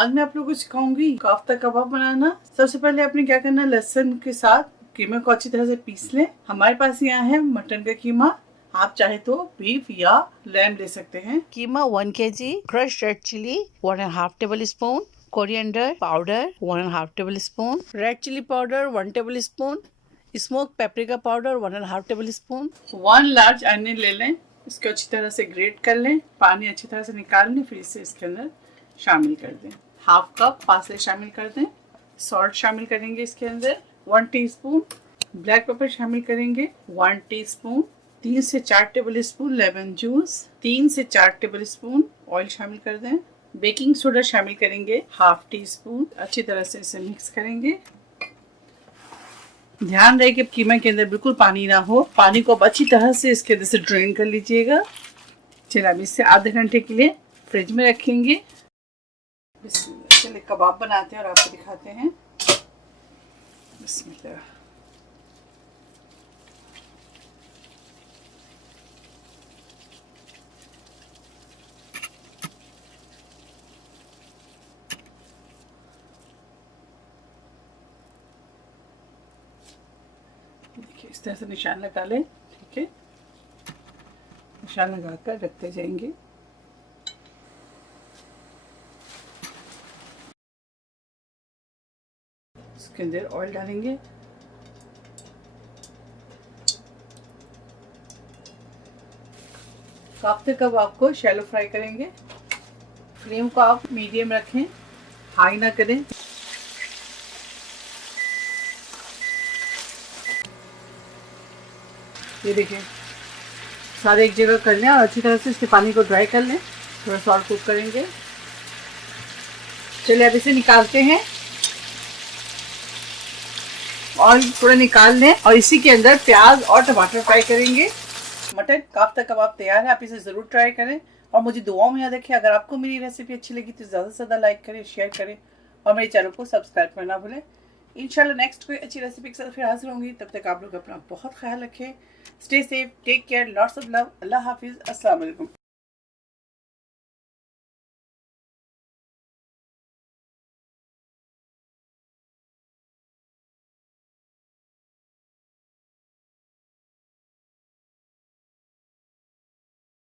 आज मैं आप लोगों को सिखाऊंगी कोफ्ता कबाब बनाना। सबसे पहले आपने क्या करना है, लहसुन के साथ कीमे को अच्छी तरह से पीस लें। हमारे पास यहाँ है मटन का कीमा, आप चाहे तो बीफ या लैम ले सकते हैं। Keema 1 kg, crushed red chilli 1.5 tablespoon, coriander powder 1.5 tablespoon, red chilli powder 1 tablespoon, smoke paprika powder 1.5 tablespoon. 1 large onion ले लें, इसको अच्छी तरह से ग्रेट कर लें, पानी अच्छी तरह से निकाल लें, फिर इसे इसके अंदर शामिल कर दें। हाफ कप पार्सले शामिल कर दें। सॉल्ट शामिल करेंगे इसके अंदर 1 टीस्पून, ब्लैक पेपर शामिल करेंगे 1 टीस्पून, 3 से 4 टेबल स्पून लेमन जूस, 3 से 4 टेबल स्पून ऑयल शामिल कर दें। बेकिंग सोडा शामिल करेंगे हाफ टी स्पून। अच्छी तरह से इसे मिक्स करेंगे। ध्यान रहे कि कीमा के अंदर बिल्कुल पानी ना हो। पानी को अब अच्छी तरह से इसके अंदर से ड्रेन कर लीजिएगा। चलिए अब इसे आधे घंटे के लिए फ्रिज में रखेंगे। चलिए कबाब बनाते हैं और आपको दिखाते हैं। बिस्मिल्लाह। देखिए इस तरह से निशान लगा लें, ठीक है। निशान लगाकर रखते जाएंगे। इसके अंदर ऑयल डालेंगे। कोफ्ते कबाब को शैलो फ्राई करेंगे। फ्लेम को आप मीडियम रखें, हाई ना करें। ये देखिए सारे एक जगह कर लें और अच्छी तरह से इसके पानी को ड्राई कर लें। थोड़ा सॉल्ट कुक करेंगे। चलिए अब इसे निकालते हैं। ऑयल थोड़ा निकाल लें और इसी के अंदर प्याज और टमाटर फ्राई करेंगे। मटन कोफ्ता कबाब तैयार है। आप इसे ज़रूर ट्राई करें और मुझे दुआओं में याद रखें। अगर आपको मेरी रेसिपी अच्छी लगी तो ज़्यादा से ज़्यादा लाइक करें, शेयर करें और मेरे चैनल को सब्सक्राइब करना भूलें। इंशाल्लाह नेक्स्ट कोई अच्छी रेसिपी के साथ फिर हाजिर होंगी। तब तक आप लोग अपना बहुत ख्याल रखें। Stay safe, take care, lots of love. अल्लाह हाफिज़, अस्सलाम वालेकुम।